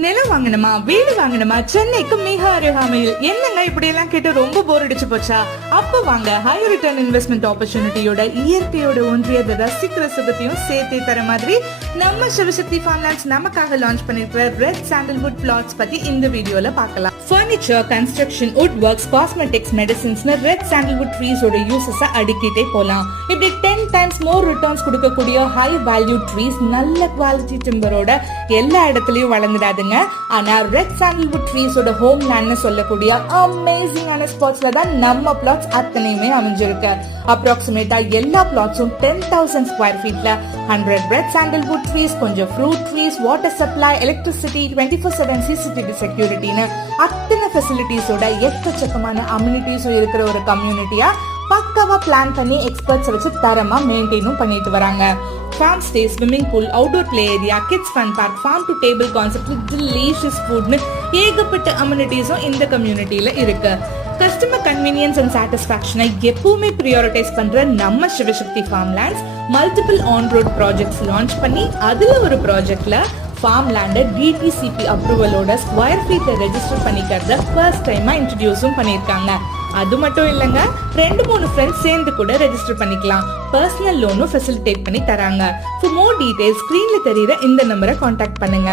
நிலம் வாங்கணுமா, வீடு வாங்கணுமா, சென்னைக்கு மிக அருகாமையில். என்னங்க இப்படி எல்லாம் கேட்டு ரொம்ப போர் அடிச்சு போச்சா? அப்ப வாங்க, ஹை ரிட்டர்ன் இன்வெஸ்ட்மெண்ட் ஆப்பர்ச்சுனிட்டியோட இயற்கையோட ஒன்றியத ரசிக்கிற சுகத்தையும் சேர்த்தே தர மாதிரி நம்ம சிவசக்தி ஃபார்ம்லேண்ட்ஸ் நமக்காக லான்ச் பண்ணிருக்கிற ரெட் சாண்டல்வுட் பிளாட்ஸ் பத்தி இந்த வீடியோல பார்க்கலாம். Furniture, construction, wood works, cosmetics, மெடிசின்ஸ்னு ரெட் சாண்டல்வுட் ட்ரீஸோட யூசஸ அடுக்கிட்டே போலாம். இப்படி 10 times மோர் ரிட்டர்ன்ஸ் கொடுக்கக்கூடிய ஹை வேல்யூ ட்ரீஸ் நல்ல குவாலிட்டி டிம்பரோட எல்லா இடத்துலயும் வளர்ந்துடாது. ஆனா ரெட் சாண்டல்வுட் ட்ரீஸோட ஹோம் லேண்ட்னு சொல்லக்கூடிய அமேசிங்கான ஸ்பாட்ஸ்ல தான் நம்ம பிளாட்ஸ் அத்தனையுமே அமைஞ்சிருக்கு. அப்ராக்சிமேட்டா எல்லா பிளாட்ஸும் 10,000 ஸ்கொயர் ஃபீட்ல 100 ரெட் சாண்டல்வுட் ட்ரீஸ், கொஞ்சம் fruit trees, water supply, electricity, 24/7 CCTV செக்யூரிட்டின்னு அத்தனை ஃபெசிலிட்டிஸோட எக்கச்சக்கமான அம்யூனிட்டிஸும் இருக்கிற ஒரு கம்யூனிட்டியா பக்காவா பிளான் பண்ணி எக்ஸ்பர்ட்ஸ் வச்சு தரமா மெயின்டைனும் பண்ணிட்டு வராங்க. Farm stay, swimming pool, outdoor play area, kids fun park, farm to table concept, delicious ஃபுட்னு ஏகப்பட்ட அம்யூனிட்டிஸும் இந்த கம்யூனிட்டியில இருக்கு. கஸ்டமர் கன்வீனியன்ஸ் அண்ட் சாட்டிஸ்பாக்சனை எப்பவுமே ப்ரியாரிட்டைஸ் பண்ற நம்ம Sivasakthi farmlands multiple on road projects launch பண்ணி அதுல ஒரு ப்ராஜெக்ட்ல ஃபார்ம் லேண்டை டிடிசிபி அப்ரூவலோட ஸ்கொயர் ஃபீட்டை ரெஜிஸ்டர் பண்ணிக்கிறத ஃபர்ஸ்ட் டைமா இன்ட்ரடியூஸும் பண்ணியிருக்காங்க. அது மட்டும் இல்லைங்க, 2-3 ஃப்ரெண்ட்ஸ் சேர்ந்து கூட ரெஜிஸ்டர் பண்ணிக்கலாம். பர்சனல் லோனும் ஃபெசிலிட்டேட் பண்ணி தராங்க. ஃபார் மோர் டீடைல்ஸ் ஸ்கிரீன்ல தெரியுற இந்த நம்பரை கான்டாக்ட் பண்ணுங்க.